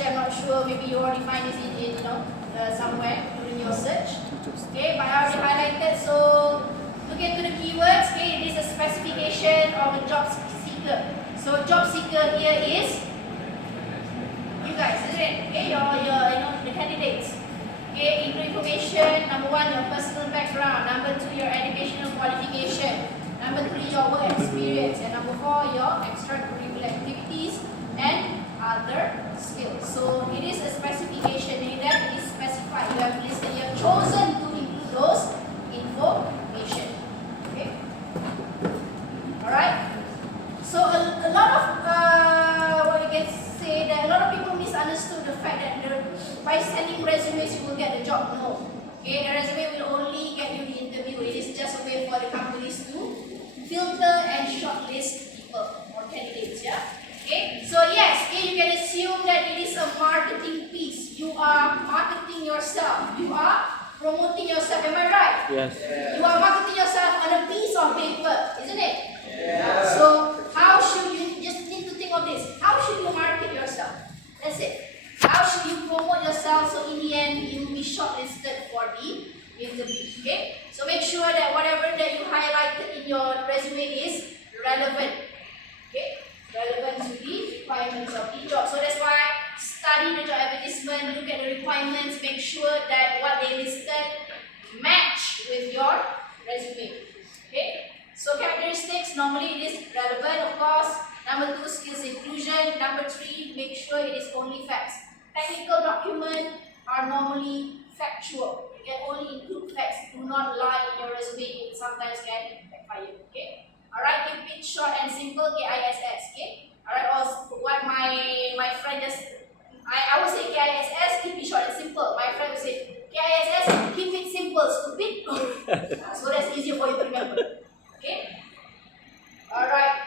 Actually, I'm not sure. Maybe you already find this in somewhere during your search. Okay, but I already highlighted. So look into the keywords. Okay, it is a specification of a job seeker. So job seeker here is you guys, isn't it? Okay, your the candidates. Okay, include information. Number 1, your personal background. Number 2, your educational qualification. Number 3, your work experience. And number 4, your extracurricular activities and other skills. So it is a specification. In that it is specified. You have listed. You have chosen to include those information. Okay. All right. So a lot of what we can say that a lot of people misunderstood the fact that by sending resumes you will get the job. No. Okay, the resume will only get you the interview. It is just a way for the companies to filter and shortlist people or candidates. Yeah. Okay. So yes, okay, you can assume that it is a marketing piece. You are marketing yourself. You are promoting yourself. Am I right? Yes. You are marketing yourself on a piece of paper, isn't it? Yeah. So how should you just need to think of this? How should you market yourself? That's it. How should you promote yourself so in the end you will be shortlisted for the interview? Okay? So make sure that whatever that you highlighted in your resume is relevant. Okay? Relevant to the requirements of the job. So that's why study the job advertisement, look at the requirements, make sure that what they listed match with your resume. Okay? So characteristics, normally it is relevant, of course. Number 2, skills inclusion. Number 3, make sure it is only facts. Technical documents are normally factual. You can only include facts. Do not lie in your resume. It sometimes can backfire. Okay. Alright, keep it short and simple. KISS. Okay. Alright, or what my friend just I would say KISS, keep it short and simple. My friend would say KISS, keep it simple, stupid. So that's easier for you to remember. Okay. Alright.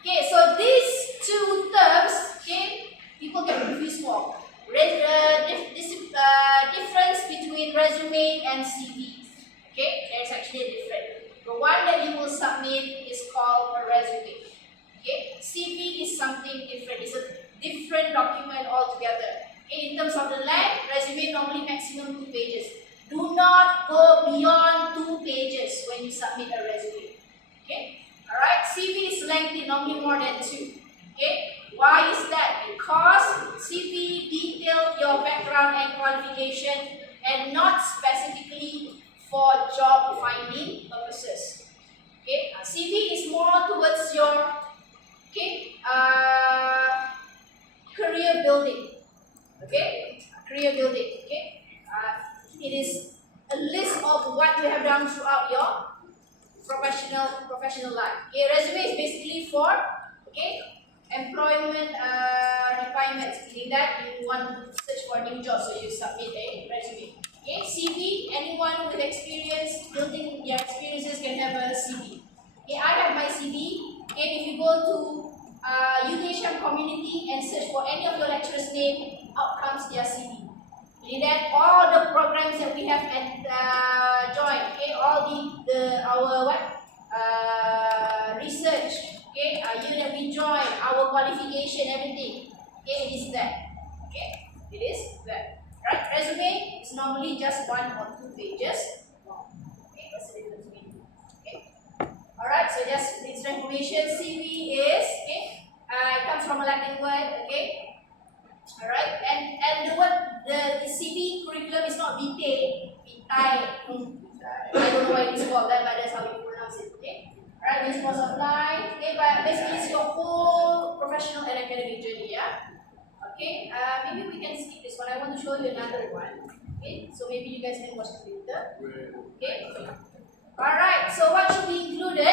Okay, so these two terms, okay, people get confused more. Difference between resume and CV. Okay, there's actually a difference. The one that you will submit is called a resume. Okay, CV is something different. It's a different document altogether. Okay, in terms of the length, resume normally maximum 2 pages. Do not go beyond 2 pages when you submit a resume. Okay, all right. CV is lengthy, normally more than 2. Okay. Why is that? Because CV detail your background and qualification and not specifically for job finding purposes. Okay, CV is more towards your career building. Okay, career building. Okay, it is a list of what you have done throughout your professional life. Okay, resume is basically for employment requirements. Meaning that you want to search for a new job, so you submit a resume. Okay, CV, anyone with experience building their experiences can have a CV. Okay, I have my CV. Okay, if you go to UTHM community and search for any of your lecturers' name, out comes their CV. Meaning that all the programs that we have joined, okay, all our research, okay, unit that we join, our qualification, everything, okay, it is there. Okay, it is there. Right? Resume is normally just 1 or 2 pages long. Okay, that's the difference between. Okay. Alright, so just extra information. CV is it comes from a Latin word. Okay. Alright, and the word the CV curriculum is not vitae. I don't know why it's called that, but that's how you pronounce it. Okay. Alright, this was applied. Okay, but basically it's your whole professional and academic journey. Yeah. Okay, maybe we can skip this one. I want to show you another one. Okay, so maybe you guys can watch it later. Okay. Alright, so what should be included?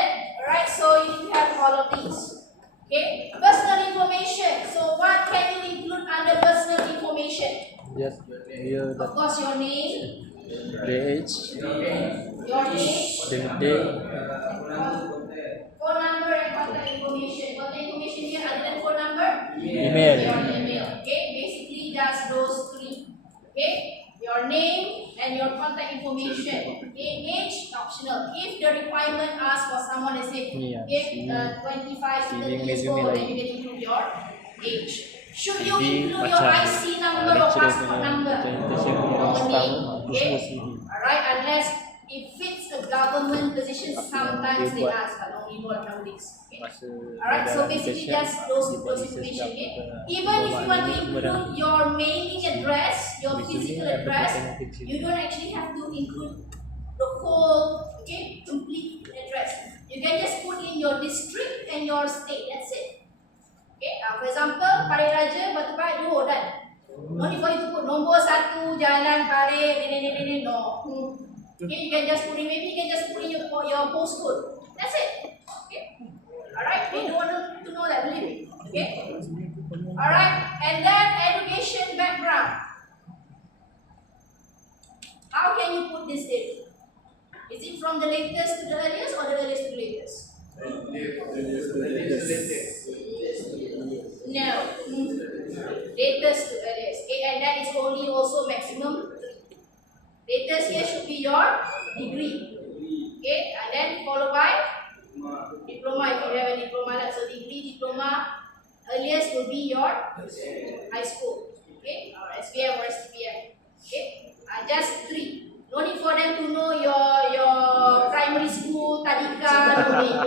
Alright, so you need to have all of these. Okay, personal information. So what can you include under personal information? Yes. Of course, your name. The age. Your age. The day. Phone number and contact information. Contact information here other than phone number? Email. Your email. Okay, basically just those 3. Okay, your name and your contact information. Okay, age optional. If the requirement asks for someone, let's say, 25 to 30 years old, then you can include your age. Should you Jadi include your macam IC number or lecturer passport punya number? presentation punya No style need. tu Okay. semua CV. Alright, unless if it's a government position, sometimes dia they buat ask, but only not nowadays. Okay. Masa Alright, so dalam basically application, just those dia buat information. research Okay. apa Even if you want to semua dah include your mailing address, your resume physical ada address, pertanyaan kecil. you don't actually have to include the whole, okay, complete address. You can just put in your district and your state. That's it. Okay. For example, Pare Raja, Batu Pahat, Johor, dan. No need for you to put nombor 1 Jalan Pare, no. Okay, you can just put in, maybe you can just put in your postcode. That's it. Okay. Alright, we don't want to know that, believe me. Okay. Alright, and then education background. How can you put this in? Is it from the latest to the earliest or the earliest to the latest? No. Latest to earliest. Okay, and that is only also maximum 3. Latest here should be your degree. Okay, and then followed by diploma if you have a diploma. So degree, diploma, earliest will be your high school. Okay, or SPM or STPM. Okay, just 3. No need for them to know your primary school, tadika, no need.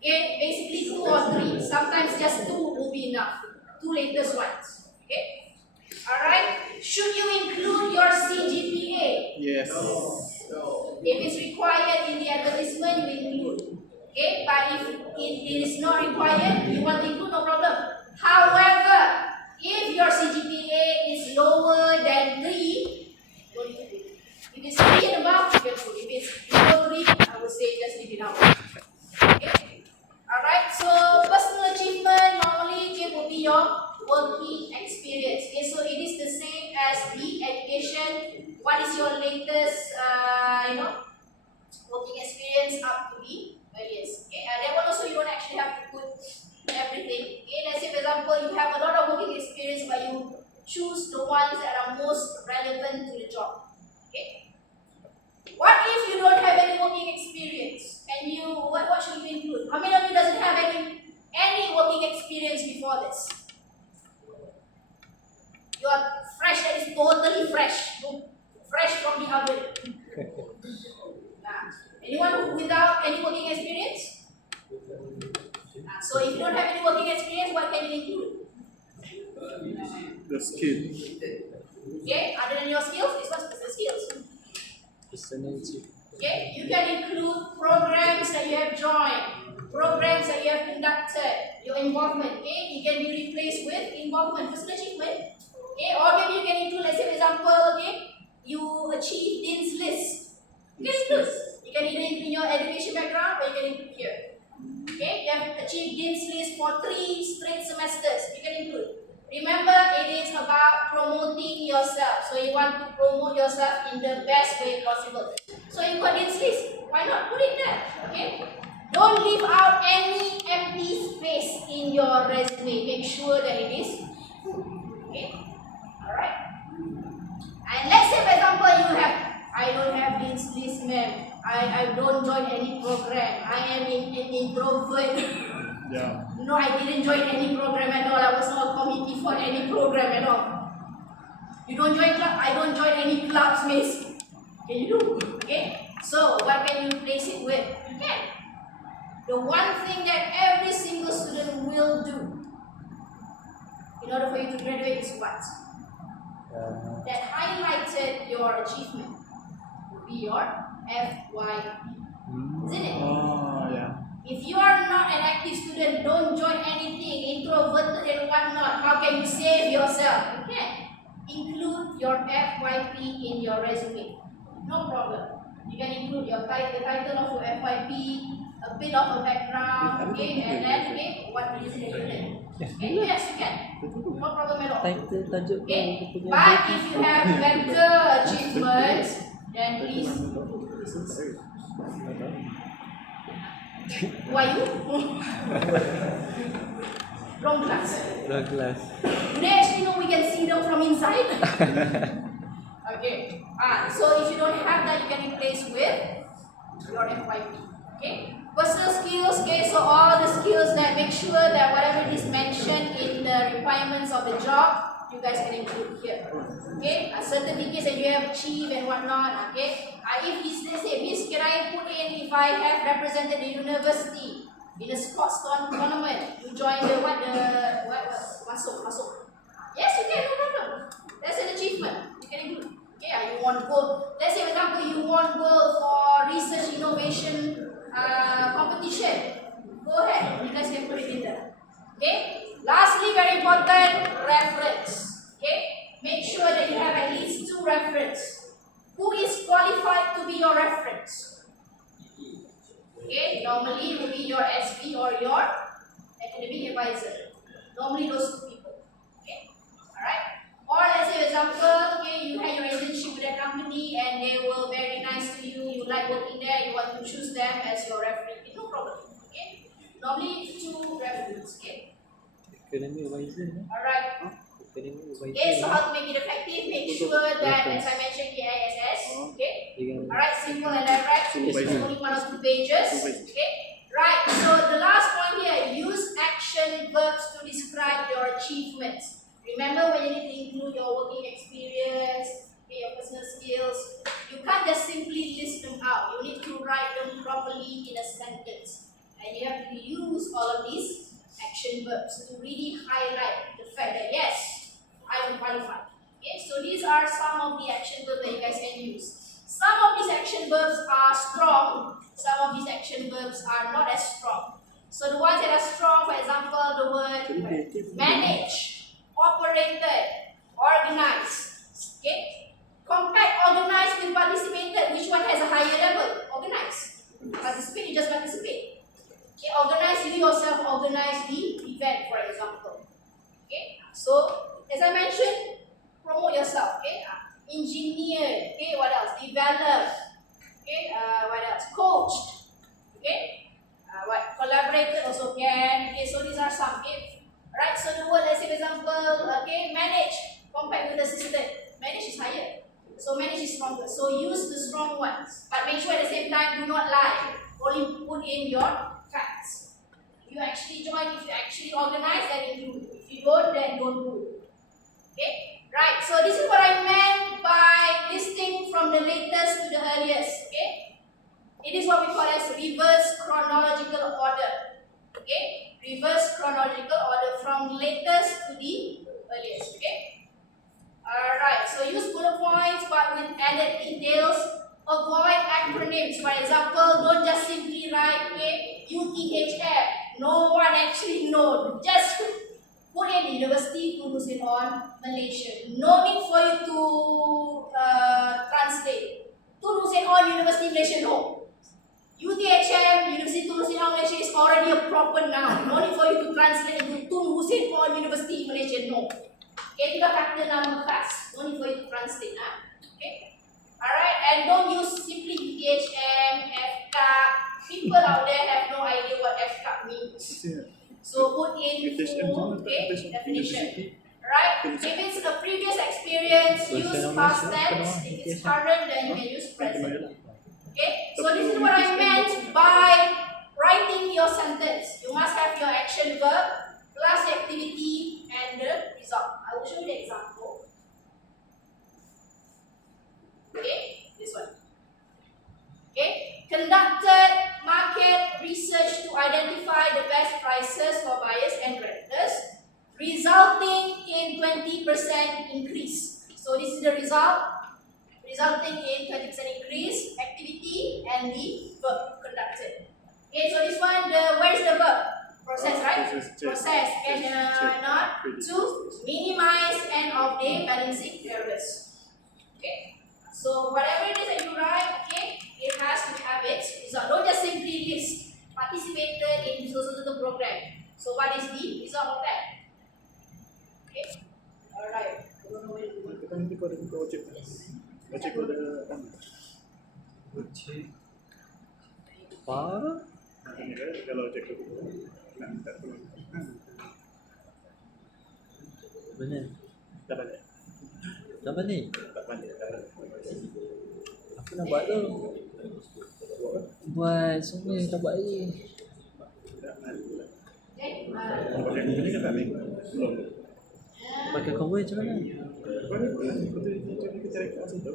Okay, basically 2 or 3. Sometimes just 2 will be enough. 2 latest ones. Okay. Alright. Should you include your CGPA? Yes. If it's required in the advertisement, you include. Okay, but if it is not required, you want to include, no problem. However, if your CGPA is lower than 3, don't need to do it. If it's 3 and above, you can put. If it's below 3, I would say just leave it out. Okay. Alright, so personal achievement normally it will be your working experience. Okay, so it is the same as the education. What is your latest, working experience up to the earliest? Okay, and then also you don't actually have to put everything. Okay, let's say for example you have a lot of working experience, but you choose the ones that are most relevant to the job. Okay. What if you don't have any working experience? And what should you include? How many of you doesn't have any working experience before this? You are fresh, that is totally fresh. Fresh from the oven. Anyone without any working experience? So if you don't have any working experience, what can you include? The skill. Okay, other than your skills, this one's the skills. Okay, you can include programs that you have joined, programs that you have conducted, your involvement. Okay, you can be replaced with involvement, personal achievement. Okay, or maybe you can include, let's say for example, okay, you achieve Dean's List. You can include. You can either include your education background or you can include here. Okay, you have achieved Dean's List for 3 straight semesters. You can include. Remember, it is about promoting yourself. So you want to promote yourself in the best way possible. So you got Dean's List. Why not put it there? Okay. Don't leave out any empty space in your resume. Make sure that it is. Okay. Alright. And let's say for example I don't have Dean's List, ma'am. I don't join any program. I am an introvert. Yeah. No, I didn't join any program at all. I was not a committee for any program at all. You don't join club? I don't join any clubs, miss. Can you do? Okay. So what can you replace it with? You can. The one thing that every single student will do in order for you to graduate is what? That highlighted your achievement would be your FYP. Isn't it? Oh, yeah. If you are not an active student, don't join anything, introverted and whatnot, how can you save yourself? You can. Include your FYP in your resume. No problem. You can include the title of your FYP, a bit of a background, okay, and then what is it that you learn. Okay, yes, you can. No problem at all. Okay, but if you have better achievements, then please. Who are you? Wrong class. Wrong class. Do they actually know we can see them from inside? Okay. So if you don't have that, you can replace with your FYP. Okay. Personal skills, okay, so all the skills that make sure that whatever is mentioned in the requirements of the job, you guys can include here. Okay, certificates that you have achieved and whatnot, okay. If they say, Miss, can I put in if I have represented the university in a sports tournament, you join the masuk. Yes, you can, no problem. That's an achievement. You can include. Okay, you want gold. Let's say, for example, you want gold for research innovation competition. Go ahead. You guys can put it in there. Okay. Lastly, very important, reference. Okay. Make sure that you have at least 2 reference. Who is qualified to be your reference? Okay. Normally, it will be your SV or your academic advisor. Normally, those 2 people. Okay. Alright. Or let's say, for example, okay, you had your internship with a company and they were very nice to you, you like working there, you want to choose them as your referee. No problem. Okay. Normally 2 referees. Okay. Academic advisor. Alright. Academic advisor. Okay, so how to make it effective? Make sure that, as I mentioned, KISS. Okay. Alright, simple and direct. It's only 1 or 2 pages. Okay. Right. So the last point here, use action verbs to describe your achievements. Remember, when you need to include your working experience, okay, your personal skills, you can't just simply list them out. You need to write them properly in a sentence. And you have to use all of these action verbs to really highlight the fact that yes, I am qualified. Okay, so these are some of the action verbs that you guys can use. Some of these action verbs are strong, some of these action verbs are not as strong. So the ones that are strong, for example, the word manage, operated, organize. Okay? Compare organize with participated. Which one has a higher level? Organize. Participate, you just participate. Okay, organize, you yourself organize the event, for example. Okay? So, as I mentioned, promote yourself. Okay? Engineer. Okay, what else? Develop. Okay, what else? Coached. Okay? What? Collaborated also can. Okay, so these are some. Okay? Alright, so the word, let's say for example, okay, manage, compared with assistant. Manage is higher. So manage is stronger. So use the strong ones. But make sure at the same time, do not lie. Only put in your facts. If you actually join, if you actually organize, then include. If you don't, then don't do it. Okay? Right, so this is what I meant by listing from the latest to the earliest. Okay? It is what we call as reverse chronological order. Okay? Reverse chronological order from latest to the earliest. Okay? Alright, so use bullet points but with added details. Avoid acronyms. For example, don't just simply write UTHF. No one actually knows. Just put in University Tun Hussein on Malaysia. No need for you to translate. Tun Hussein on University Malaysia, no. UTHM, University Tun Hussein Malaysia is already a proper noun. No need for you to translate into Tun Hussein University Malaysia, no. Okay, itu dah kata nama khas. No need for you to translate. Okay. Alright, and don't use simply UTHM, FCAP. People out there have no idea what FCAP means. So put in full, okay, definition. Right? If it's a previous experience, use past tense. If it's current, then you can use present. Okay, so this is what I meant by writing your sentence. You must have your action verb plus the activity and the result. I will show you the example. Okay, this one. Okay, conducted market research to identify the best prices for buyers and renters, resulting in 20% increase. So this is the result. Resulting in 20% increase, activity, and the verb conducted. Okay, so this one, where is the verb? Process, right? Process. And not to minimize end of day balancing errors. Okay, so whatever it is that you write, okay, it has to have its result. Don't just simply list participated in the program. So what is the result of that? Okay, alright. I don't know where to go. Baca pada Ocek apa? Kalau cek tu nak minta tolong. Benar. Tak balik. Tak balik. Tak balik. Aku nak buat tu. Buat semua yang tak buat lagi. Okay. Pakai company kan tak ni? Belum. Pakai cover macam mana? Kita cari kat situ.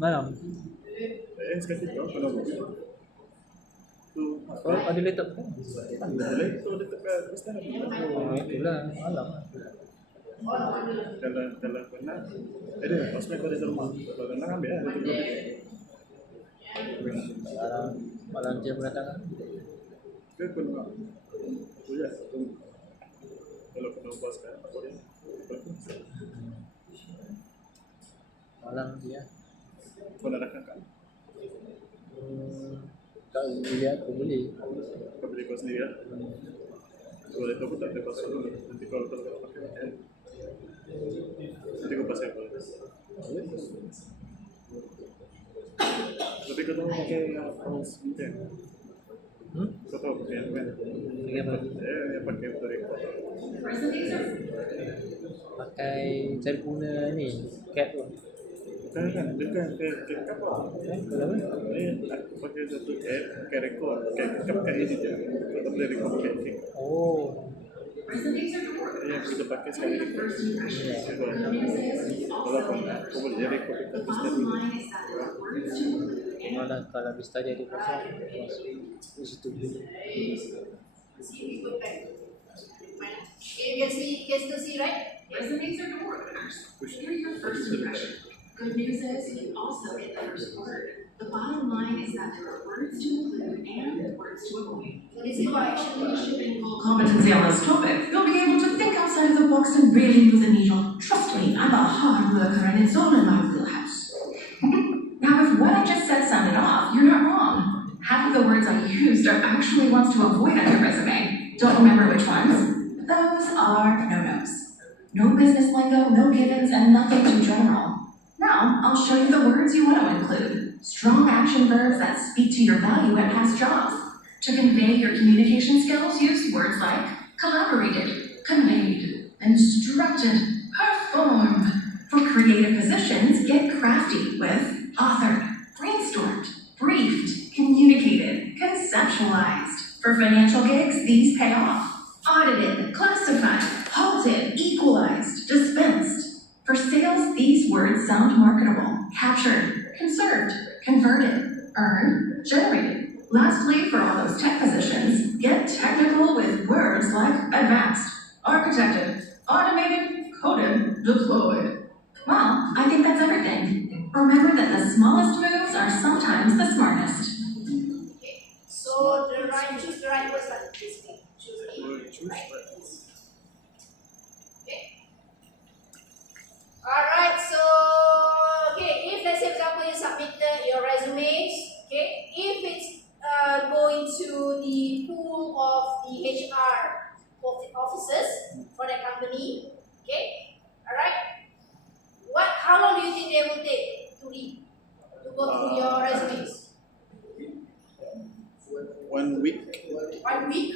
Malam. Sekali tu kalau tu Oh, ada laptop kan? boleh tu dekat Kristen. Oh, itulah malam. Kalau pernah ada pasal kau ada rumah. Kalau pernah ambil ada tu. Malam dia berdatangan. Ke pernah. Boleh. Kalau pernah bos kan apa dia? Malam dia. Kau nak rakan kan? Tak boleh aku boleh. Kau beli kau sendiri lah. Boleh tu aku tak ada pasal dulu. Nanti kalau kau pakai kan. Nanti kau pasal apa? Tapi kau tahu pakai house weekend. Kau tahu pakai yang kan? Pakai apa? Yang pakai untuk rekod. Pakai cari guna ni cap tu. Kan dekat kapal. Kenapa? Aku pakai satu app, pakai rekod, pakai edit je. Kau boleh rekod pakai kick. Oh. Yang kita pakai sekali rekod. Kalau kau boleh rekod dekat Kristen ni. Malah kalau habis tadi ada kosong. Di situ. You can still see, right? Resumes are door openers. They're your first impression. Good news is you also get the first word. The bottom line is that there are words to include and words to avoid. So this is what actually Shipping full competency on this topic, you'll be able to think outside of the box and really move the needle. Trust me, I'm a hard worker and it's all in my wheelhouse. Now, if what I just said sounded off, you're not wrong. Half of the words I used are actually ones to avoid on your resume. Don't remember which ones? Those are no-nos. No business lingo, no givens, and nothing too general. Now, I'll show you the words you want to include. Strong action verbs that speak to your value at past jobs. To convey your communication skills, use words like collaborated, conveyed, instructed, performed. For creative positions, get crafty with authored, brainstormed, briefed, communicated, conceptualized. For financial gigs, these pay off. Audited, classified, halted, equalized, dispensed. For sales, these words sound marketable. Captured, conserved, converted, earned, generated. Lastly, for all those tech positions, get technical with words like advanced, architected, automated, coded, deployed. Well, I think that's everything. Remember that the smallest moves are sometimes the smartest. So choose the right words like this. Choose right. Alright, so if let's say for example you submit your resumes, if it's going to the pool of the HR officers for the company, alright, how long do you think they will take to read, to go through your resumes? 1 week. 1 week?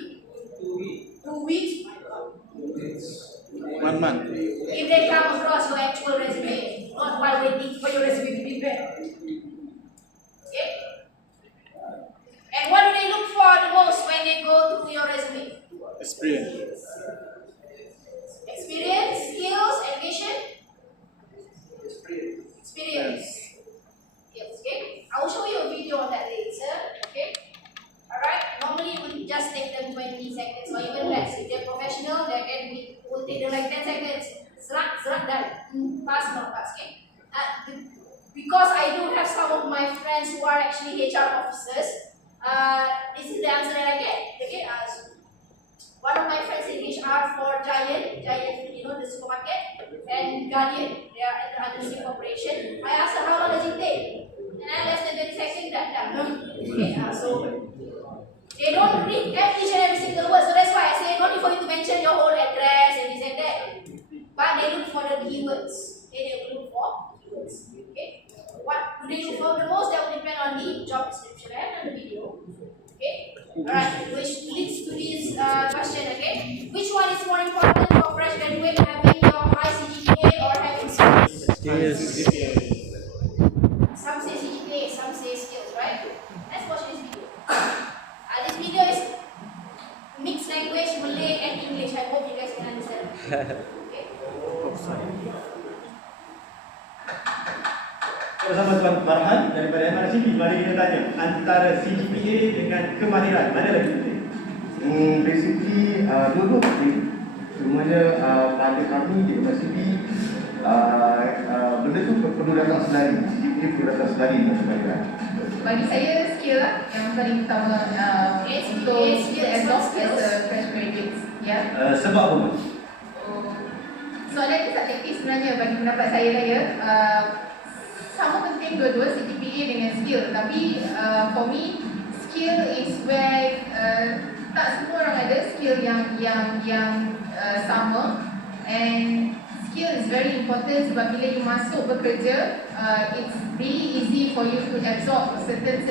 2 weeks? 1 month. If they come across your actual resume, not while waiting for your resume to be prepared. Okay? And what do they look for the most when they go through your resume? Experience. Experience, skills, education? Experience. Yes, okay? I will show you a video on that later. Okay? Alright? Normally it would just take them 20 seconds or even less. If they're professional, it will take them like 10 seconds. Serak, done. Pass, not pass, okay? Because I do have some of my friends who are actually HR officers, this is the answer that I get. Okay? One of my friends in HR for Giant, the supermarket, and Guardian, they are at the same corporation. I asked her, how long does it take? And I less than 30 seconds, done. Okay, so they don't read each and every single word. So that's why I say, no need for you to mention your whole address and this and that. But they look for the keywords. Okay, they will look for keywords. Okay? What do they look for the most? That will depend on the job description. I have done the video. Okay? Alright, which leads to this question, okay? Which one is more important for fresh graduate, having your high CGPA or having skills? Yes. English, Malay, and English. I hope you guys can understand. Okay. Bersama Tuan Farhan daripada MRCP, mari kita tanya antara CGPA dengan kemahiran mana lebih penting? Basically, dua-dua penting. Cumanya pada kami di MRCP, benda tu perlu datang selari. CGPA perlu datang selari dengan kemahiran. Bagi saya, skill lah yang paling utama untuk absorb as a fresh graduate. Ya. Sebab apa, Mak? Soalan ni subjektif sebenarnya bagi pendapat saya lah ya. Sama penting dua-dua CGPA dengan skill, tapi for me skill is where tak semua orang ada skill yang sama, and skill is very important sebab bila you masuk bekerja, it's really easy for you to absorb certain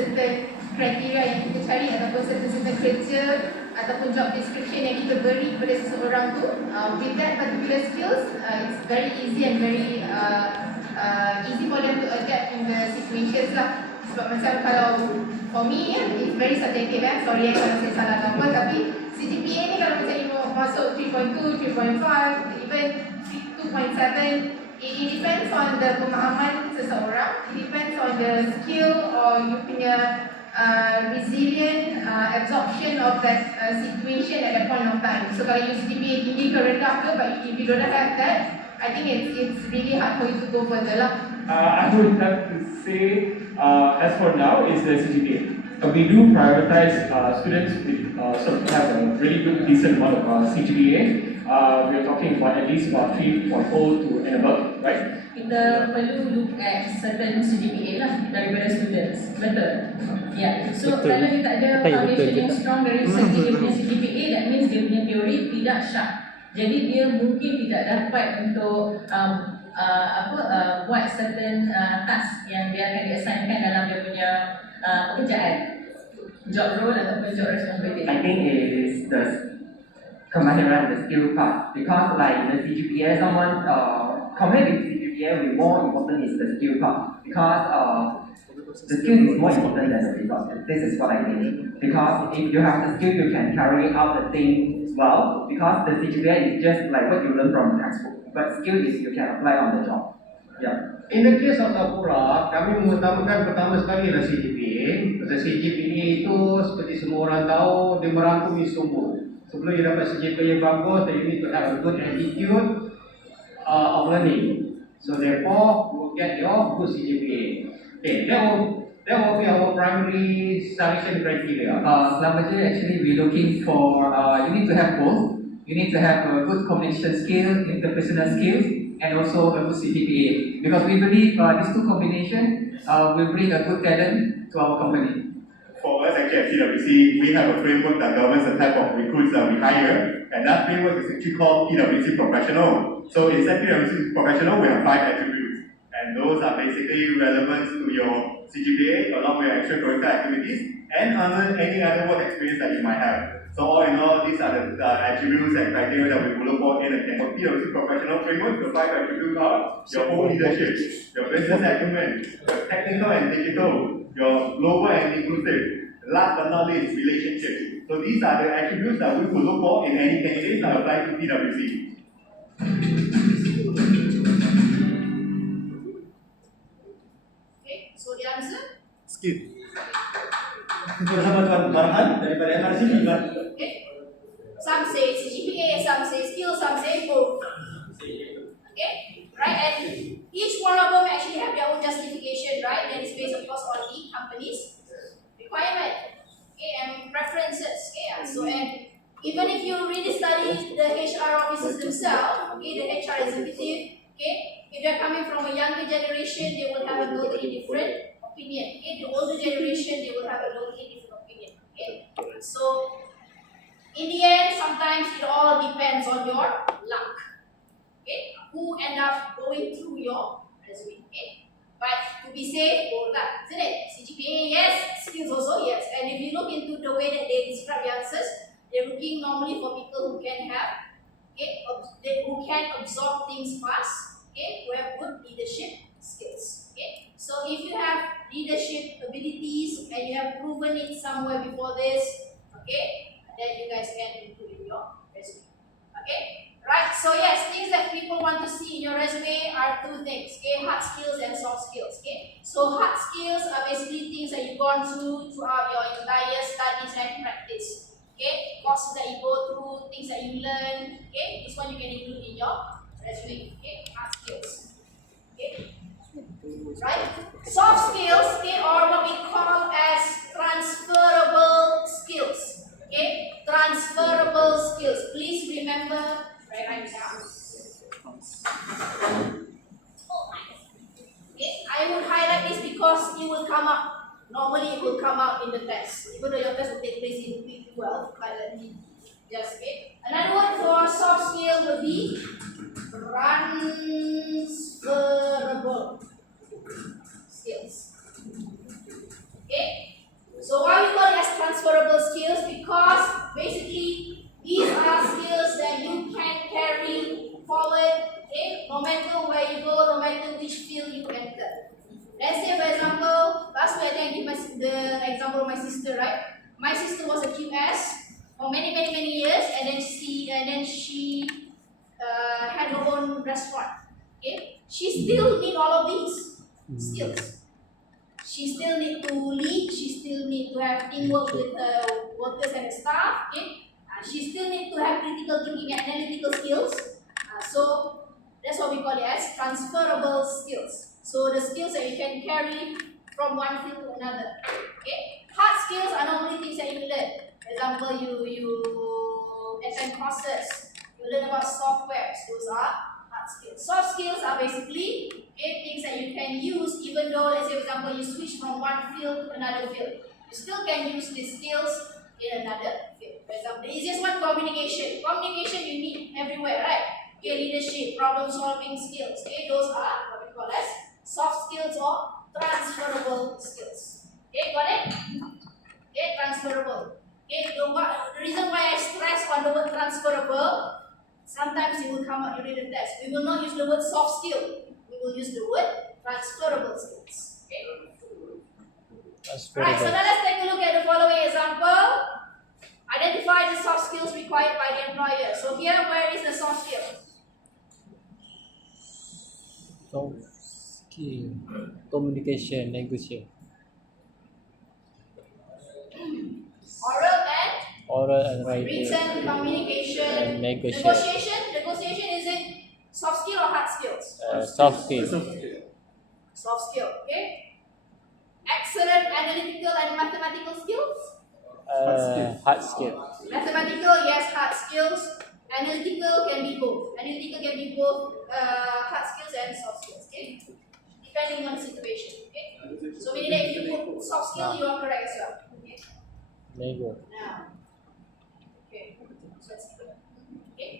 kriteria yang kita cari ataupun certain kerja ataupun job description yang kita beri kepada seseorang tu. With that particular skills, it's very easy and very easy for them to adapt in the situations lah. Sebab macam kalau for me, it's very subjective sorry kalau saya salah gambar, tapi CGPA ni kalau macam you masuk 3.2, 3.5, even 2.7, it depends on the pemahaman seseorang, it depends on the skill or you punya resilient absorption of that situation at that point of time. So kalau you CGPA tinggi ke rendah ke, but if you don't have that, I think it's really hard for you to go further lah. I would have to say, as for now, is the CGPA. We do prioritize students with sort of have a really good, decent amount of CGPA. We are talking about at least about 3.0 to and above, right? Kita perlu look at certain CGPA lah daripada students. Betul? Yeah. So Betul. kalau dia tak ada Betul, foundation betul yang juga. strong dari segi dia punya CGPA, that means dia punya teori tidak sharp. Jadi dia mungkin tidak dapat untuk buat certain task yang dia akan diassignkan dalam dia punya pekerjaan, job role ataupun job responsibility. I think it is the kemahiran, the skill part, because like the CGPA, someone compared with CGPA, the more important is the skill part, because the skill is more important than the result. This is what I think. Because if you have the skill, you can carry out the thing well. Because the CGPA is just like what you learn from the textbook, but skill is you can apply on the job. Yeah. In the case of Sapura, kami mengutamakan pertama sekali adalah CGPA. Pasal CGPA itu seperti semua orang tahu, dia merangkumi semua. Sebelum you dapat CGPA yang bagus, you need to have a good attitude of learning. So therefore, you will get your good CGPA. Okay, that will be our primary selection criteria. Selamanya actually we're looking for, you need to have both. You need to have a good communication skill, interpersonal skills, and also a good CGPA. Because we believe these two combinations will bring a good talent to our company. For us actually at PwC, we have a framework that governs the type of recruits that we hire, and that framework is actually called PwC Professional. So inside PwC Professional, we have 5 attributes, and those are basically relevant to your CGPA along with extracurricular activities and any other work experience that you might have. So all in all, these are the attributes and criteria that we will look for in a PwC Professional framework. The 5 attributes are your own leadership, your business acumen, your technical and digital, your global and inclusive. Last but not least, relationships. So these are the attributes that we will look for in any candidates that apply to PwC. Okay, so the answer? Skill. Bersama Tuan Farhan daripada MRCP, Okay. Some say CGPA, some say skill, some say both. Okay, right? And each one of them actually have their own justification, right? That is based, of course, on the company's requirement, okay, and preferences. Okay, so and even if you really study the HR officers themselves, okay, the HR executive, okay, if they're coming from a younger generation, they will have a totally different opinion. Okay, the older generation, they will have a totally different opinion. Okay, so in the end, sometimes it all depends on your luck. Okay, who end up going through your resume. Okay, but to be safe, both that, isn't it? CGPA, yes. Skills also, yes. And if you look into the way that they describe the answers, they're looking normally for people who can have, okay, who can absorb things fast, okay, who have good leadership skills. Okay, so if you have leadership abilities and you have proven it somewhere before this, okay, then you guys can include it. your resume. Okay? Right, so yes, things that people want to see in your resume are two things, okay? Hard skills and soft skills, okay? So hard skills are basically things that you've gone through throughout your entire studies and practice, okay? Courses that you go through, things that you learn, okay? This one you can include in your resume, okay? Hard skills, okay? Right? Soft skills, okay, or what we call as transferable skills, okay? Transferable skills. Please remember, write it down. Okay, I would highlight this because it will come up. Normally, it will come out in the test, even though your test will take place in week 12. But let me just okay. Another word for soft skill will be transferable skills. Okay, so why we call it as transferable skills? Because basically these are skills that you can carry forward, okay, no matter where you go, no matter which field you enter. Let's say, for example, last week I give the example of my sister, right? My sister was a QS for many years, and then she had her own restaurant. Okay, she still need all of these skills. She still need to lead, she still need to have teamwork with workers and staff, okay? She still need to have critical thinking and analytical skills. So that's what we call it as transferable skills. So the skills that you can carry from one field to another. Okay? Hard skills are normally things that you learn. For example, you attend courses, you learn about softwares, those are hard skills. Soft skills are basically things that you can use even though, let's say for example, you switch from one field to another field. You still can use these skills in another field. For example, the easiest one, communication. Communication you need everywhere, right? Okay, leadership, problem solving skills. Okay, those are what we call as soft skills or transferable skills. Okay, got it? Okay, transferable. Okay, the reason why I stress on the word transferable, sometimes it will come out during the test. We will not use the word soft skill. We will use the word transferable skills. Okay? Right, so now let's take a look at the following example. Identify the soft skills required by the employer. So here, where is the soft skill? Soft skill, communication, negotiation. Oral and writing. Written communication. And negotiation. Negotiation is it soft skill or hard skills? Soft skill. Soft skill, okay. Excellent analytical and mathematical skills? Hard skill. Mathematical, yes, hard skills. Analytical can be both. Analytical can be both hard skills and soft skills, okay? Depending on the situation, okay? So meaning that if you put soft skill, you are correct as well. Okay? Nego. Now. Okay. So let's keep it. Okay.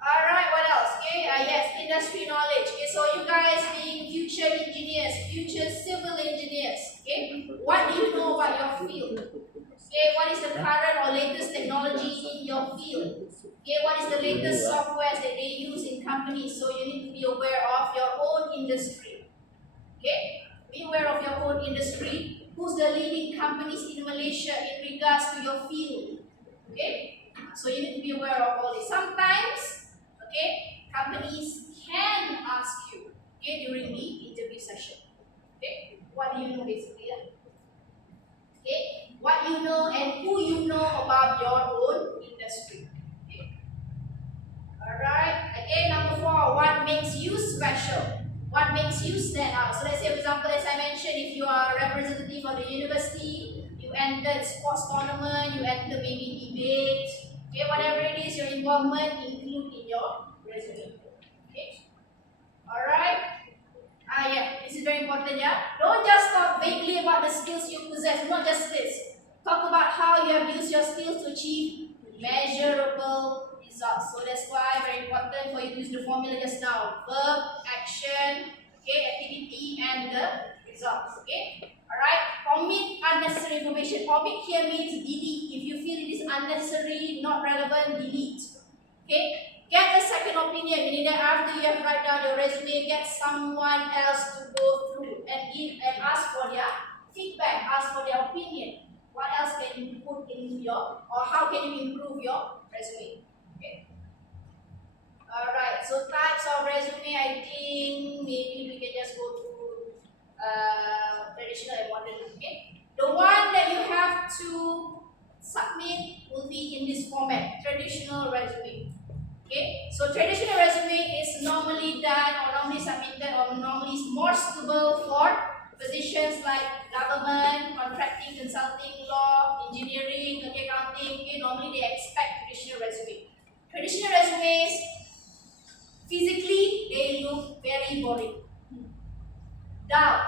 Alright, what else? Okay, yes, industry knowledge. Okay, so you guys being future engineers, future civil engineers, okay? What do you know about your field? Okay, what is the current or latest technology in your field? Okay, what is the latest softwares that they use in companies? So you need to be aware of your own industry. Okay, be aware of your own industry. Who's the leading companies in Malaysia in regards to your field? Okay, so you need to be aware of all this. Sometimes, okay, companies can ask you, okay, during the interview session. Okay, what do you know basically? Okay, what you know and who you know about your own industry. Okay. Alright, again, number 4, what makes you special? What makes you stand out? So let's say, for example, as I mentioned, if you are a representative of the university, you entered sports tournament, you entered maybe debate, okay, whatever it is, your involvement, include in your resume. Okay. Alright. Yeah, this is very important, yeah? Don't just talk vaguely about the skills you possess, not just this. Talk about how you have used your skills to achieve measurable results. So that's why very important for you to use the formula just now. Verb, action, okay, activity, and the results, okay? Alright, omit unnecessary information. Omit here means delete. If you feel it is unnecessary, not relevant, delete. Okay? Get a second opinion, meaning that after you have write down your resume, get someone else to go through and ask for their feedback, ask for their opinion. What else can you put in your, or how can you improve your resume. Okay. Alright, so types of resume, I think maybe we can just go through traditional and modern. Okay. The one that you have to submit will be in this format, traditional resume. Okay, so traditional resume is normally done or normally submitted or normally is more suitable for positions like government, contracting, consulting, law, engineering, okay, accounting. Okay, normally they expect traditional resume. Traditional resumes, physically, they look very boring. Dull,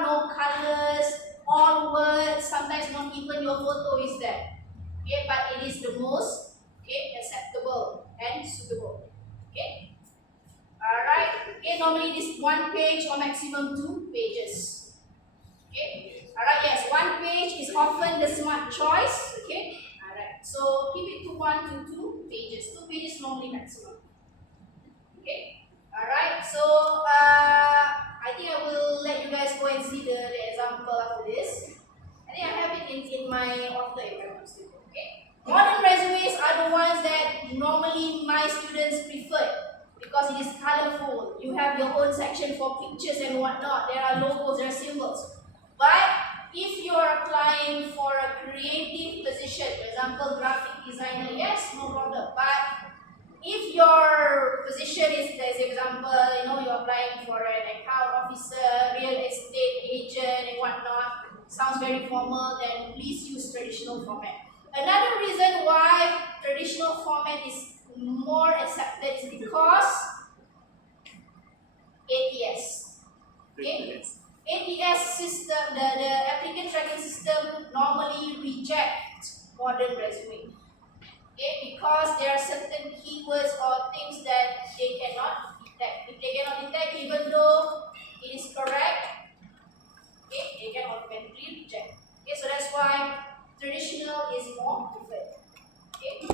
no colors, all words, sometimes not even your photo is there. Okay, but it is the most acceptable and suitable. Okay. Alright. Okay, normally this one page or maximum 2 pages. Okay. Alright, yes, 1 page is often the smart choice. Okay. Alright. So keep it to 1 to 2 pages. 2 pages normally maximum. Okay. Alright. So I think I will let you guys go and see the example after this. I think I have it in my author if I'm not mistaken. Okay. Modern resumes are the ones that normally my students prefer because it is colorful. You have your own section for pictures and whatnot. There are logos, there are symbols. But if you are applying for a creative position, for example, graphic designer, yes, no problem. But if your position is, as example, you're applying for an account officer, real estate agent, and whatnot, sounds very formal, then please use traditional format. Another reason why traditional format is more accepted is because ATS. Okay? ATS system, the applicant tracking system normally reject modern resume. Okay, because there are certain keywords or things that they cannot detect. If they cannot detect, even though it is correct, okay, they can automatically reject. Okay, so that's why traditional is more preferred. Okay,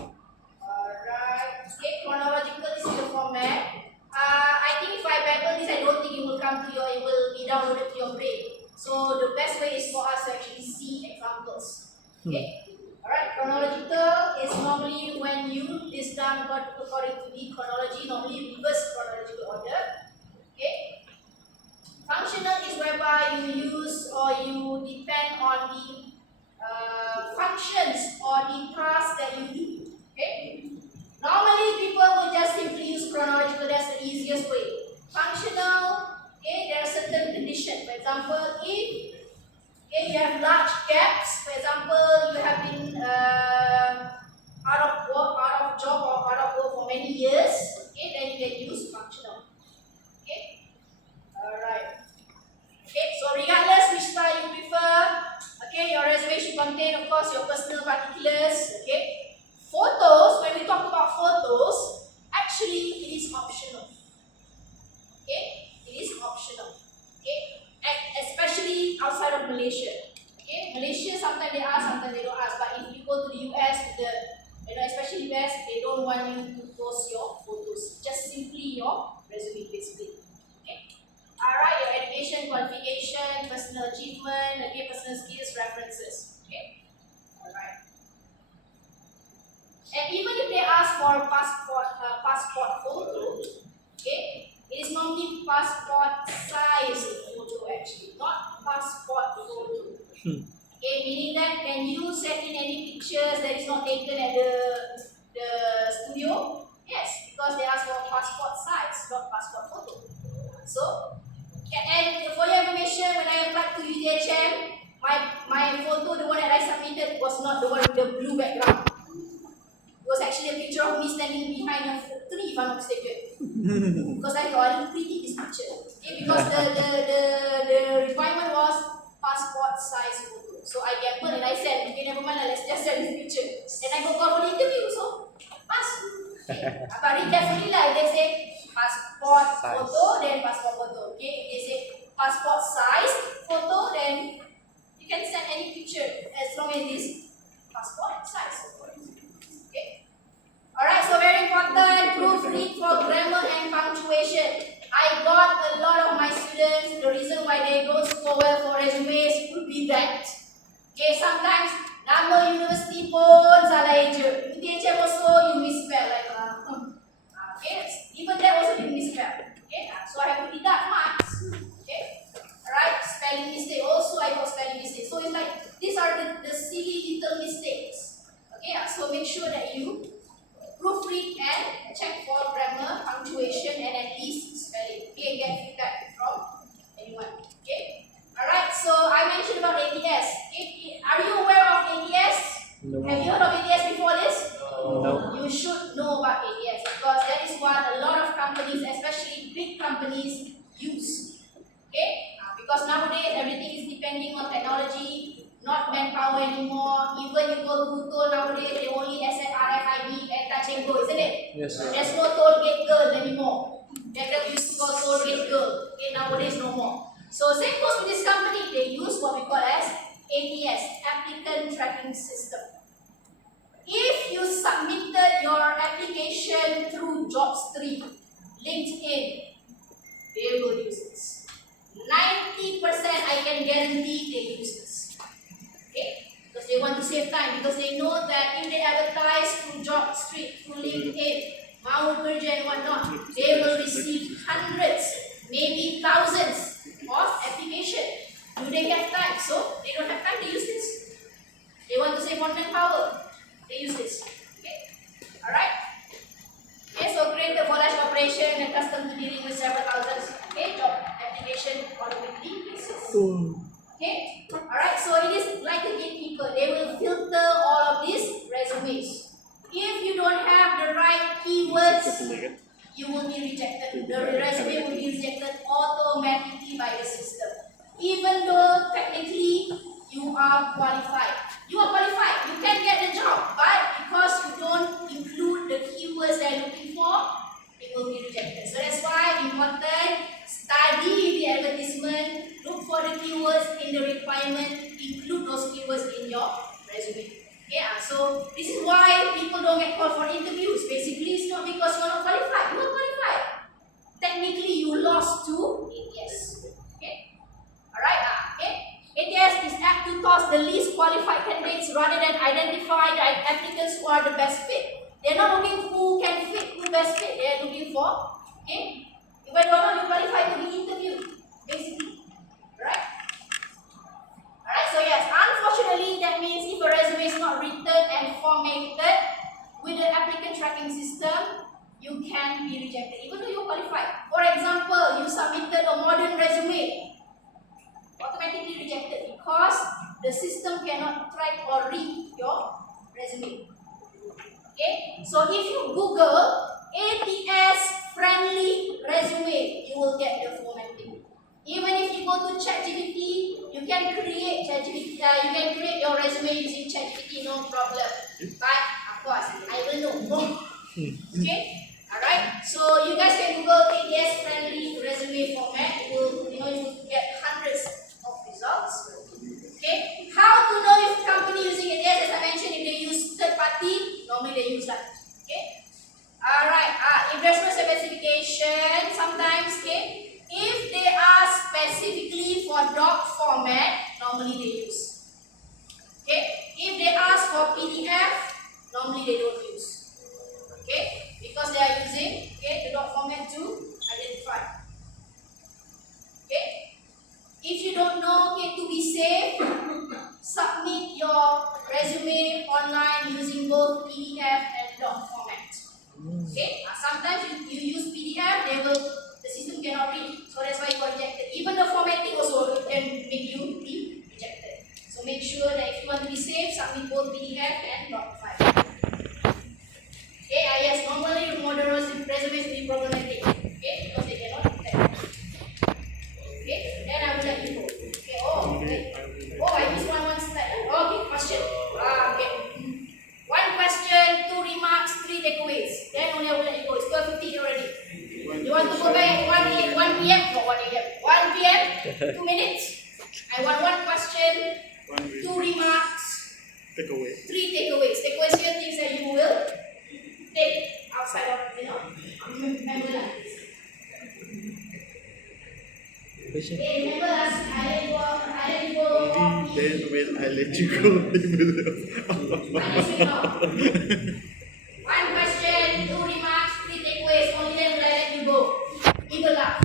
alright. Okay, chronological is the format. I think if I babble this, I don't think it will come to it will be downloaded to your brain. So the best way is for us to actually see examples. Okay. Alright, chronological is normally when you list down according to the chronology, normally reverse chronological order. Okay. Functional is whereby you use or you depend on the functions or the tasks that you do. Okay. Normally people will just simply use chronological, that's the easiest way. Functional, okay, there are certain conditions. For example, if you have large gaps, for example, you have been out of work, out of job or out of work for many years, okay, then you can use functional. Okay? Alright. Okay, so regardless which style you prefer, okay, your resume should contain, of course, your personal particulars, okay. Photos, when we talk about photos, actually it is optional. Okay, it is optional. Okay, and especially outside of Malaysia. Okay, Malaysia sometimes they ask, sometimes they don't ask. But if you go to the US, especially US, they don't want you to post your photos. Just simply your resume, basically. Okay. Alright, your education, qualification, personal achievement, okay, personal skills, references. Okay. Alright. And even if they ask for passport photo, okay, it is normally passport size photo actually, not passport photo. Okay, meaning that can you send in any pictures that is not taken at the studio? Yes, because they ask for passport size, not passport photo. So, and for your information, when I applied to UDHM, my photo, the one that I submitted, was not the one with the blue background. It was actually a picture of me standing behind a tree, if I'm not mistaken. Because I thought I look pretty in this picture. Okay, because the requirement was passport size photo. So I gambled and I said, okay, never mind, let's just send this picture. And I go call for the interview, so pass. Okay. But read carefully, like they say passport photo, then passport photo. Okay, if they say passport size photo, then you can send any picture as long as this passport size. Okay. Alright, so very important, proofread for grammar and punctuation. I got a lot of my students, the reason why they don't score well for resumes could be that. Okay, sometimes nama universiti pun salah eja. UTHM pun that you proofread and check for grammar, punctuation, and at least spelling. Okay, get feedback from anyone. Okay. Alright, so I mentioned about ATS. Are you aware of ATS? No. Have you heard of ATS before this? No. You should know about ATS because that is what a lot of companies, especially big companies, use. Okay? Because nowadays everything is depending on technology, not manpower anymore. Even you go to toll nowadays, they only accept RFID and touch and go, isn't it? Yes. There's no toll gate girl anymore. Back then we used to call toll gate girl. Okay, nowadays no more. So same goes with this company. They use what we call as ATS, Applicant Tracking System. If you submitted your application through JobStream, LinkedIn, they will use this. 90% I can guarantee they use this. Okay? Because they want to save time, because they know that if they advertise through JobStream, through LinkedIn, Mau Kerja and whatnot, they will receive hundreds, maybe thousands of application. Do they have time? So they don't have time to use this. They want to save on manpower. They use this. Okay? Alright? Okay, so create the knowledge operation and custom to dealing with several thousands job application on a weekly basis. Okay? Alright, so it is like a gatekeeper. They will filter all of these resumes. If you don't have the right keywords, you will be rejected. The resume will be rejected automatically by the system. Even though technically you are qualified. You are qualified, you can get the job, but because you don't include the keywords they're looking for, it will be rejected. So that's why important, study the advertisement, look for the keywords in the requirement, include those keywords in your resume. Yeah, so this is why people don't get called for interviews. Basically, it's not because you're not qualified. You are qualified. Technically, you lost to ATS. Okay? Alright, okay? ATS is apt to toss the least qualified candidates rather than identify the applicants who are the best fit. They're not looking who can fit, who best fit. They're looking for, okay? Whether or not you qualified to be interviewed, basically. Right? Alright, so yes, unfortunately, that means if a resume is not written and formatted with the applicant tracking system, you can be rejected, even though you're qualified. For example, you submitted a modern resume, automatically rejected because the system cannot track or read your resume. Okay, so if you Google ATS friendly resume, you will get the formatting. Even if you go to ChatGPT, you can create you can create your resume using ChatGPT, no problem. But of course, I will know more. Okay, all right. So you guys can Google ATS friendly resume format. You will get hundreds of results. Okay, how to know if company using ATS? As I mentioned, if they use third party, normally they use that. Okay, all right. If there's no specification, sometimes if they are specifically for doc format, normally they use. Okay, if they ask for PDF, normally they don't use. Okay, because they are using the doc format to identify. Okay, if you don't know, to be safe, submit your resume online using both PDF and doc format. Okay, sometimes you use PDF, the system cannot read, so that's why you are rejected. Even the formatting also can make you be rejected. So make sure that if you want to be safe, submit both PDF and doc file. Okay, yes, normally modern resumes will be problematic. Okay, because they cannot detect. Okay, then I will let you go. Okay, I missed one slide. Okay, question. Okay. One question, 2 remarks, 3 takeaways. Then only I will let you go. It's 12:50 already. You want to go back 1 p.m. No, 1 a.m. 1 p.m. 2 minutes. I want one question, 2 remarks, 3 takeaways. Takeaways here, things that you will take outside of, remember that. Okay, remember us, I let you go. Then when I let you go, One question, 2 remarks, 3 takeaways, only then will I let you go. Eagle laugh.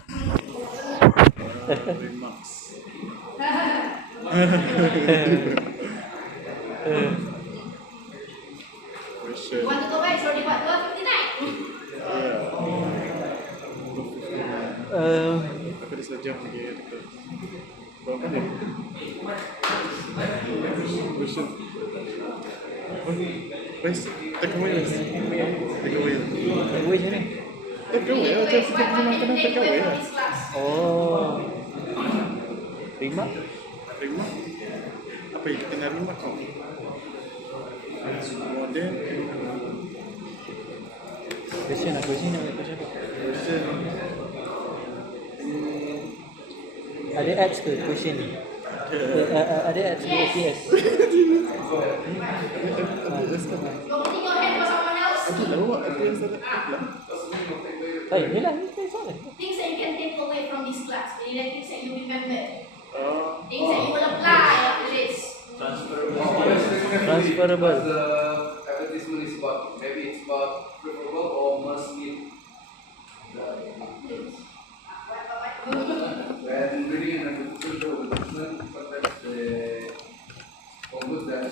remarks. Question. You want go back, it's already what, 12:59? Aku dah sejam lagi dekat. Berapa ni? Question. Wes, take away wes. Take away. Wei sini. Take away. Macam kita punya makanan take away lah. Oh. Terima. Terima. Apa yang kita nak terima kau? Model. Question apa sini? Question. Ada apps ke question ni? Ada apps ke OPS? Opening your hand for someone else. Aku tahu apa yang saya nak. Baik, ni lah ni soalan. Things that you can take away from this class. Any things that you remember. Oh. Things that you will apply after this. Transferable. The advertisement is about, maybe it's about preferable or must need. When reading an advertisement, sometimes they conclude that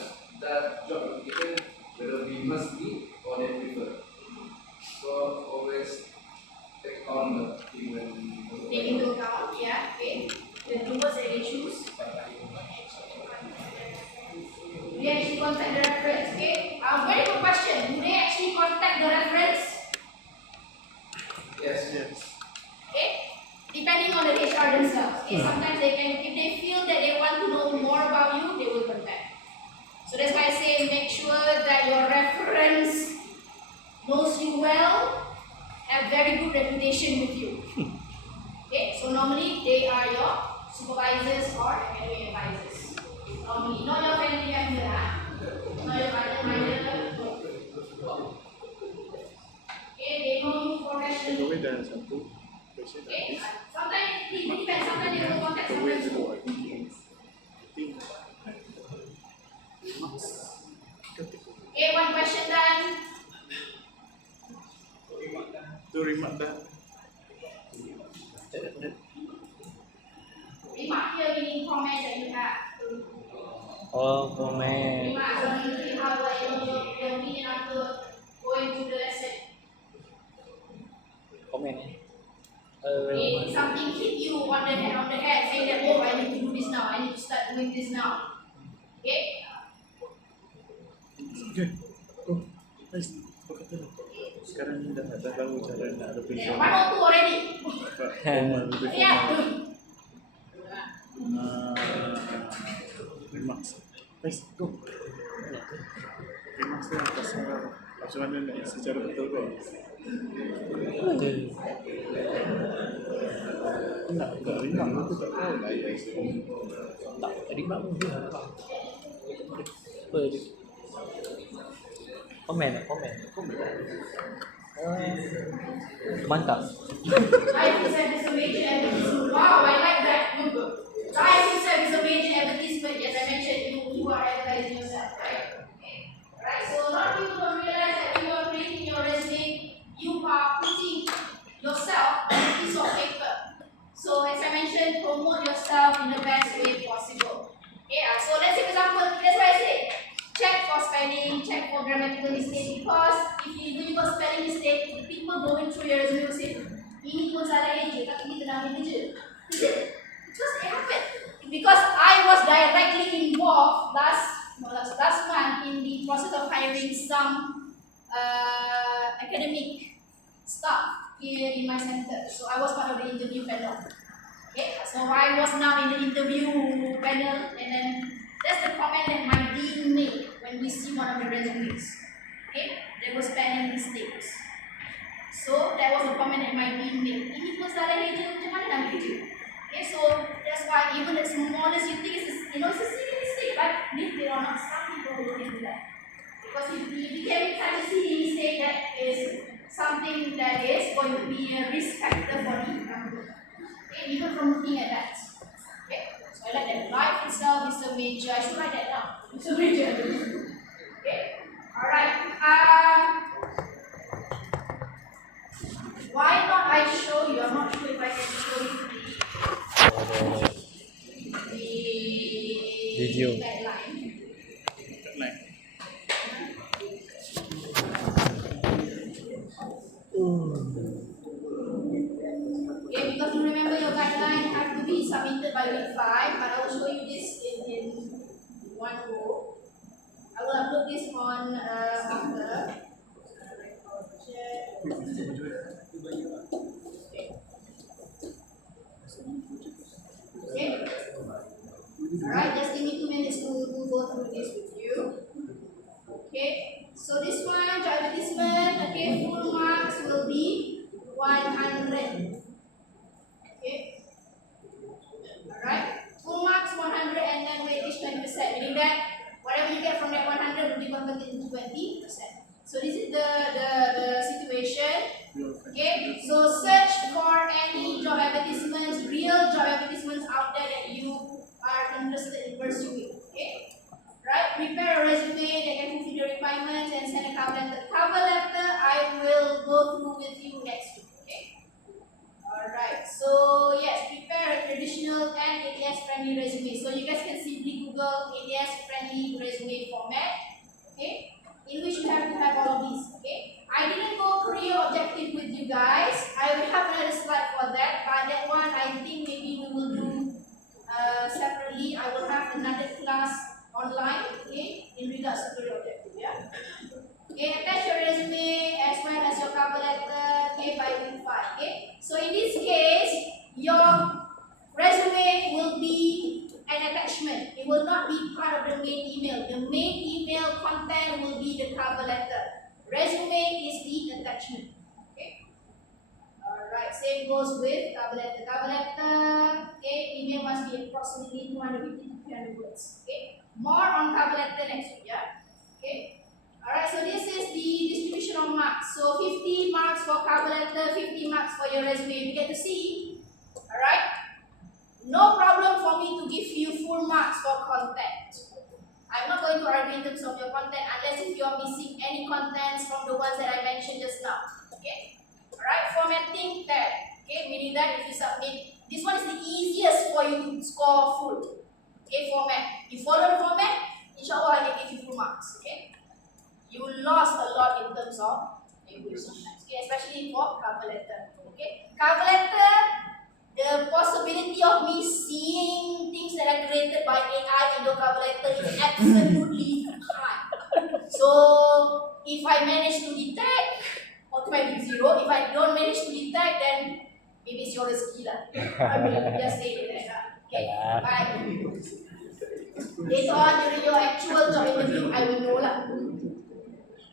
job application whether we must need or they prefer. So always take on the thing when Take into account, yeah, okay. The keywords that they choose. Do they actually contact the reference, okay? Very good question. Do they actually contact the reference? yes. Okay? Depending on the HR themselves. Okay, sometimes they can, if they feel that they want to know more about you, they will contact. So that's why I say make sure that your reference knows you well, have very good reputation with you. Okay, so normally they are your supervisors or academic advisors. Normally, not your family member, not your mother. Okay, they know you professionally. Take away dah satu. Question dah Okay, habis. sometimes it depends. Sometimes they will contact, sometimes they won't. Okay, one question done. Tu remark dah. Remark here meaning comments that you have. Oh, komen. Remarks on how your opinion after going through the lesson. Komen. Okay, something hit you on the head, saying that oh, I need to do this now. I need to start doing this now. Okay. Okay. Go. Nice. Kau kata lah. Sekarang ni dah tahu cara nak represent. One or two already. Formal, lebih Yeah. formal. Remarks. Nice. Go. Remarks tu pasal macam mana nak isi secara betul kau. Betul. Tak remark aku tak tahu lah. Tak, remark pun dia tak. Apa dia? Komen. Mantap. Life itself is a major advertisement. Wow, I like that. Life itself is a major advertisement. As I mentioned, you are advertising yourself, right? Okay. Right. So a lot of people don't realize that when you are creating your resume, you are putting yourself on a piece of paper. So as I mentioned, promote yourself in the best way possible. Okay. So let's say for example, that's why I say check for spelling, check for grammatical mistake, because if you got spelling mistake, the people going through your resume will say, ini pun salah aja, tapi kita nak ambil je. Because it happened. Because I was directly involved last month in the process of hiring some academic staff here in my center. So I was part of the interview panel. Okay, so I was now in the interview panel, and then that's the comment that my dean made when we see one of the resumes. Okay, there was spelling mistakes. So that was the comment that my dean made. Ini pun salah aja, macam mana nak kerja? Okay, so that's why even the smallest you think is, it's a silly mistake, but believe it or not, some people will do that. Because if we became such a silly mistake, that is something that is going to be a risk factor for the company. Okay, even from looking at that. Okay. So I like that. Life itself is a major. I should write that down. It's a major. Okay. Alright. Why not I show you? I'm not sure if I can show you the Video. deadline. Like. one go. I will upload this on after. Okay. Alright, just give me 2 minutes to go through this with you. Okay. So this one, advertisement, okay, full marks will be 100. Okay. Alright. Full marks 100 and then weightage 20%. Meaning that whatever you get from that 100 will be converted into 20%. So this is the situation. Okay, so search for any job advertisements, real job advertisements out there that you are interested in pursuing. Okay, right? Prepare a resume that can fulfill the requirements and send a cover letter. Cover letter I will go through with you next week. Okay. Alright. So yes, prepare a traditional and ATS friendly resume. So you guys can simply Google ATS friendly resume format. Okay, in which you have to have all of these. Okay. I didn't go career objective with you guys. I will have another slide for that, but that one I think maybe we will do separately. I will have another class online, okay, in regards to career objective. Yeah. Okay, attach your resume as well as your cover letter, okay, by week 5. Okay. So in this case, your resume will be an attachment. It will not be part of the main email. The main email content will be the cover letter. Resume is the attachment. Okay. Alright, same goes with cover letter. Cover letter, okay, email must be approximately 250 to 300 words. Okay. More on cover letter next week, yeah? Okay. Alright, so this is the distribution of marks. So 50 marks for cover letter, 50 marks for your resume. You get to see. Alright. No problem for me to give you full marks for content. I'm not going to argue in terms of your content unless if you are missing any contents from the ones that I mentioned just now. Okay? Alright, formatting tag. Okay, meaning that if you submit, this one is the easiest for you to score full. Okay, format. You follow the format, inshallah I can give you full marks. Okay? You lost a lot in terms of language sometimes. Okay, especially for cover letter. Okay? Cover letter, the possibility of me seeing things that are created by AI in the cover letter is absolutely high. So if I manage to detect, automatically 0. If I don't manage to detect, then maybe it's your skill. I will just say that. Okay, bye. Later on during your actual job interview, I will know lah.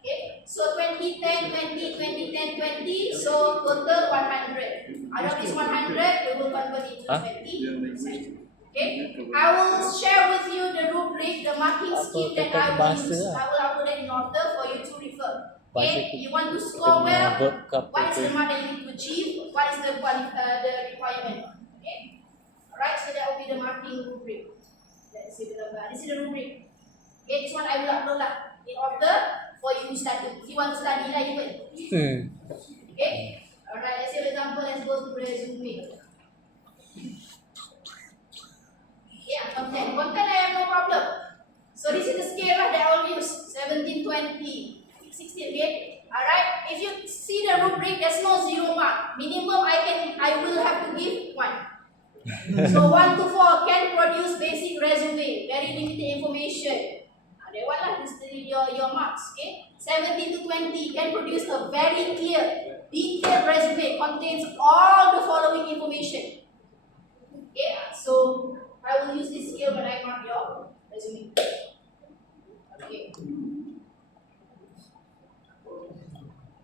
Okay, so 2010, 20, 2010, 20, so total 100. Out of this 100, we will convert into 20%. Okay, I will share with you the rubric, the marking scheme that I will use. I will upload it in order for you to refer. Okay, you want to score well, what is the mark that you need to achieve, what is the requirement. Okay, alright, so that will be the marking rubric. Let's see, this is the rubric. Okay, this one I will upload in order for you to study. If you want to study, you will. Okay? Alright, let's say for example, let's go to resume. Yeah, content. Content I have no problem. So this is the scale that I will use. 17, 20, 16, okay? Alright, if you see the rubric, there's no 0 mark. Minimum I will have to give 1. So 1 to 4 can produce basic resume, very limited information. That one lah is your marks, okay? 17 to 20 can produce a very clear, detailed resume, contains all the following information. Okay, so I will use this scale when I mark your resume. Okay.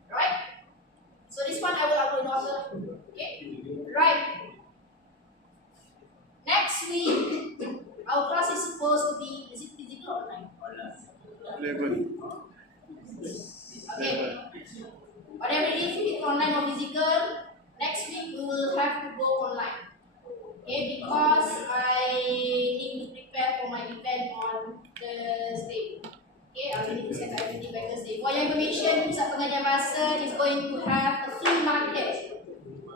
Right? So this one I will upload in order. Okay? Right. Next week, our class is supposed to be, is it physical or online? Level. Okay. Whatever it is, if it's online or physical, next week we will have to go online. Okay, because I need to prepare for my event on Thursday. Okay, I will need to set up everything by Thursday. For your information, Pusat Pengajian Bahasa is going to have a free market.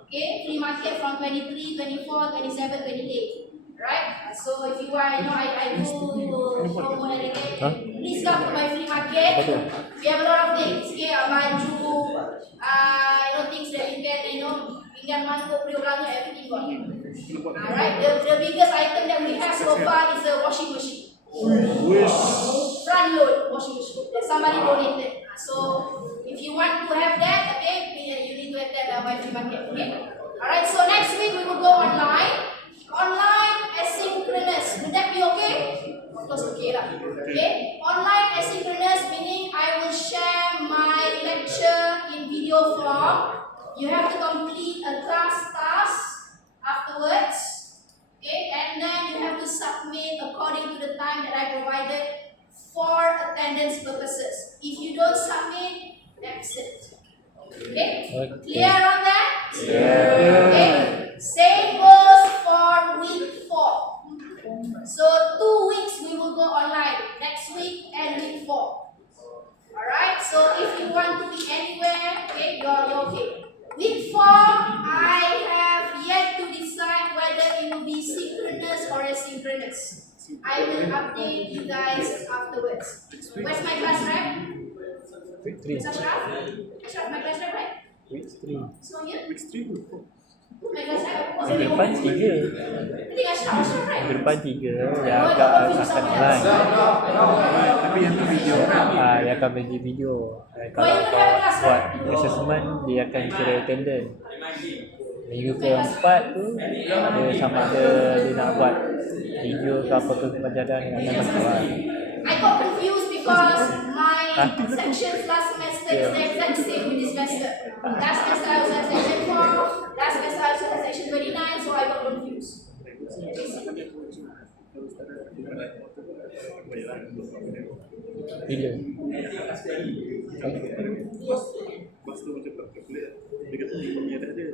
Okay, free market from 23, 24, 27, 28. Right? So if you are, I do promo and again, please come to my free market. We have a lot of things. Okay, baju, things that you can, pinggan mangkuk, periuk langit, everything got. Alright, the biggest item that we have so far is the washing machine. Front load washing machine that somebody donated. So if you want to have that, okay, you need to attend the YP market. Okay. Alright. So next week we will go online. Online asynchronous. Would that be okay? Of course, okay lah. Okay. Online asynchronous meaning I will share my lecture in video form. You have to complete a class task afterwards. Okay, and then you have to submit according to the time that I provided for attendance purposes. If you don't submit, exit. Okay? Clear on that? Yeah. Okay. Same goes for week 4. So 2 weeks we will go online. Next week and week 4. Alright, so if you want to be anywhere, okay, you're okay. Week 4, I have yet to decide whether it will be synchronous or asynchronous. I will update you guys afterwards. Where's my class rep? Week 3. Ashraf? Ashraf, my class rep, right? Week 3. So here? Week 3 pun. My class rep? Minggu depan 3. Ini Ashraf, right? Minggu depan 3 yang akan online. Tapi yang tu video kan? Dia akan bagi video. Kalau kau buat assessment, dia akan kira attendance. Minggu keempat tu, dia sama ada dia nak buat video ke apa ke pelajaran yang akan masuk. I got confused because my sections last semester is the exact same with this semester. Last semester I was at section 4, last semester I was at section 29, so I got confused. Bila? Lepas tu macam tak calculate. Dia kata ni dah ada.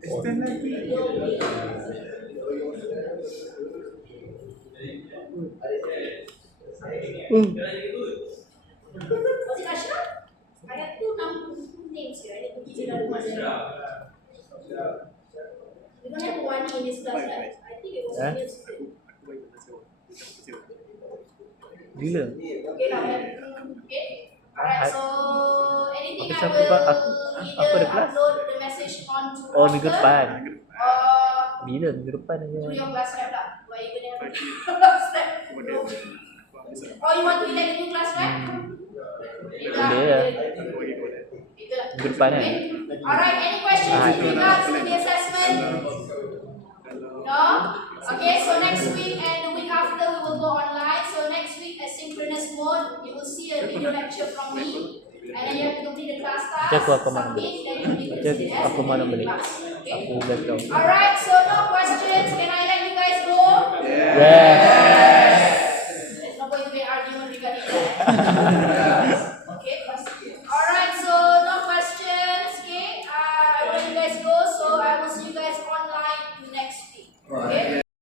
Extend lagi. Was it Ashraf? I had two names here. I need to give you another one. We don't have one in this class, right? I think it was a student. Bila? Okay, now okay. Alright, so anything I Aku will ada either kelas. upload the message onto Oh, minggu depan. or Bila? Minggu depan aja. to your class rep lah. Do I even have a class rep? Or you want to elect a new class rep? Boleh lah. Minggu depan kan? Alright, any questions with regards to the assessment? No? Okay, so next week and the week after we will go online. So next week asynchronous mode, you will see a video lecture from me. And then you have to complete the class task, submit, and you need to see it as a class. Okay? Alright, so no questions. Can I let you guys go? Yes. There's not going to be an argument regarding that.